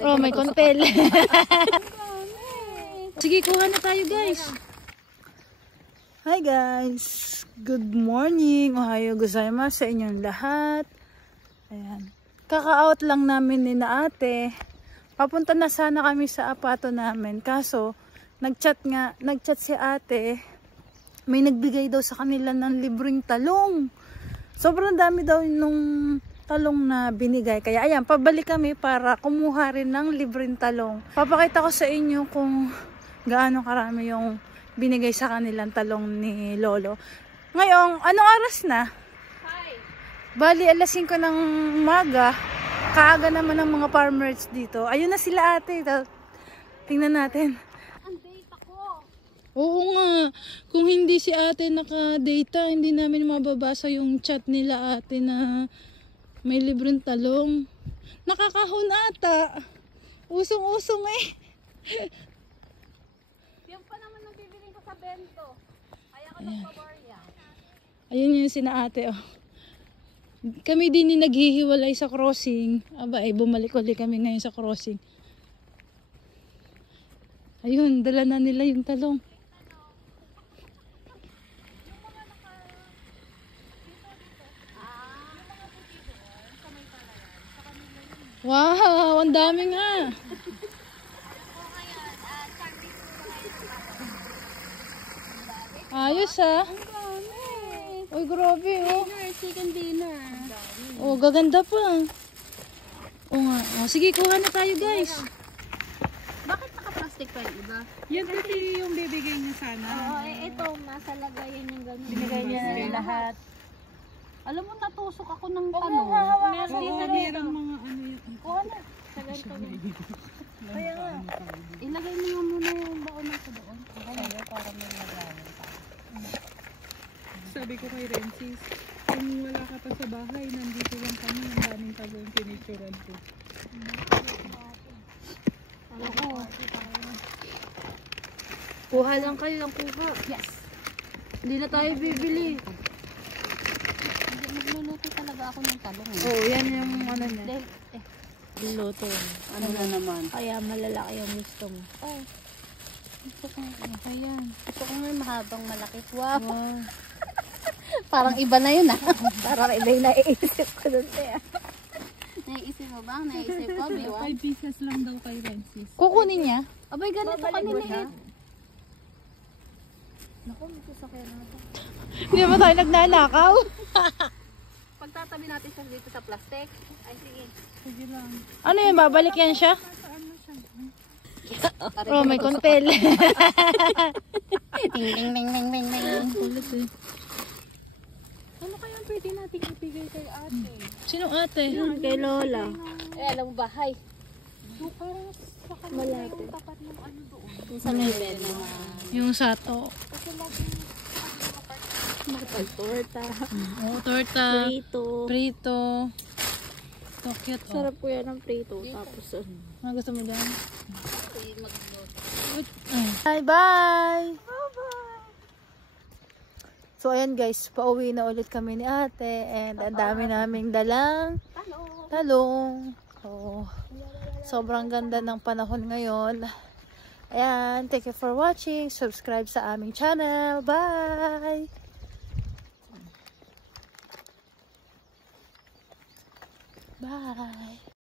Oh, may kontel. Sige, kuha na tayo guys. Hi guys. Good morning. Ohayo gozaimasu sa inyong lahat. Ayan. Kaka-out lang namin ni na ate. Papunta na sana kami sa apato namin. Kaso, nag-chat si ate. May nagbigay daw sa kanila ng libreng talong. Sobrang dami daw nung talong na binigay. Kaya ayan, pabalik kami para kumuha rin ng libreng talong. Papakita ko sa inyo kung gaano karami yung binigay sa kanilang talong ni Lolo. Ngayon, anong oras na? 5. Bali, alas 5 ng umaga. Kaaga naman ng mga farmers dito. Ayun na sila ate. Tingnan natin. Ang data ko. Oo nga. Kung hindi si ate naka-data, hindi namin mababasa yung chat nila ate na may libreng talong. Nakakahon ata. Usong-usong eh. Yung pa naman ang bibiling ko sa bento. Kaya ka nagpabarya. Ayun yung sina ate oh. Kami din yung naghihiwalay sa crossing. Aba bumalik ulit kami ngayon sa crossing. Ayun, dala na nila yung talong. Wow, ang dami nga. Ayos ah. Uy, grabe oh. Chicken dinner. Oh, gaganda pa. Oo nga. Oh, sige, kuha na tayo guys. Bakit naka-plastic pa yung iba? Yan kasi yung bibigay niya sana. Oo, ito, nasa lagayan yung gano'n. Binigay niya na lahat. Alam mo, natusok ako ng talong. Meron mga ano yun. Kuha na. Sa ganito. Kaya nga. Ilagay mo yung muna yung baon na sa doon. Kaya para may lagayan pa. Sabi ko kay Rensis, kung wala ka pa sa bahay, nandito lang kami, ang daming talong pinituran ko. Oo. Kuha lang kayo ng kuha. Yes. Hindi na tayo bibili. Nagluluto talaga ako ng talong. Oo, yan yung ano niya. Dahil, Luto. ano na naman? Kaya malalaki yung gusto mo. Oh. Gusto ko ayan. Gusto ko may mahabang malaki. Wow. Wow. Parang iba na yun ah. Parang iba yung naiisip ko doon kaya. Naiisip mo ba? Naiisip ko? 5 pieces lang daw kay Rensis. Kukunin niya? Abay, ganito kaniliit. Naku, may sasakyan na ito. Hindi ba tayo nagnanakaw? Pagtatabi natin siya dito sa plastic. Ay, sige. Sige lang. Ano yun? Babalik yan siya? Oh, may kontel. Ding, ding, ding, ding, ding, ding. Kulit eh. Ano kaya pwede natin ibigay kay ate? Sino ate? Kay Lola. Alam mo bahay. Parang sa kanila yung tapat ng ano doon. Sa may bed mo. Yung sato. Kasi lagi Torta. Oh, torta. Prito. Prito. Tokyo to. Sarap po yan ng prito. Tapos, Ano gusto mo dyan? Bye bye! So ayan guys, pauwi na ulit kami ni ate and ang dami naming dalang talong. So, sobrang ganda ng panahon ngayon. Ayan, thank you for watching. Subscribe sa aming channel. Bye! Bye!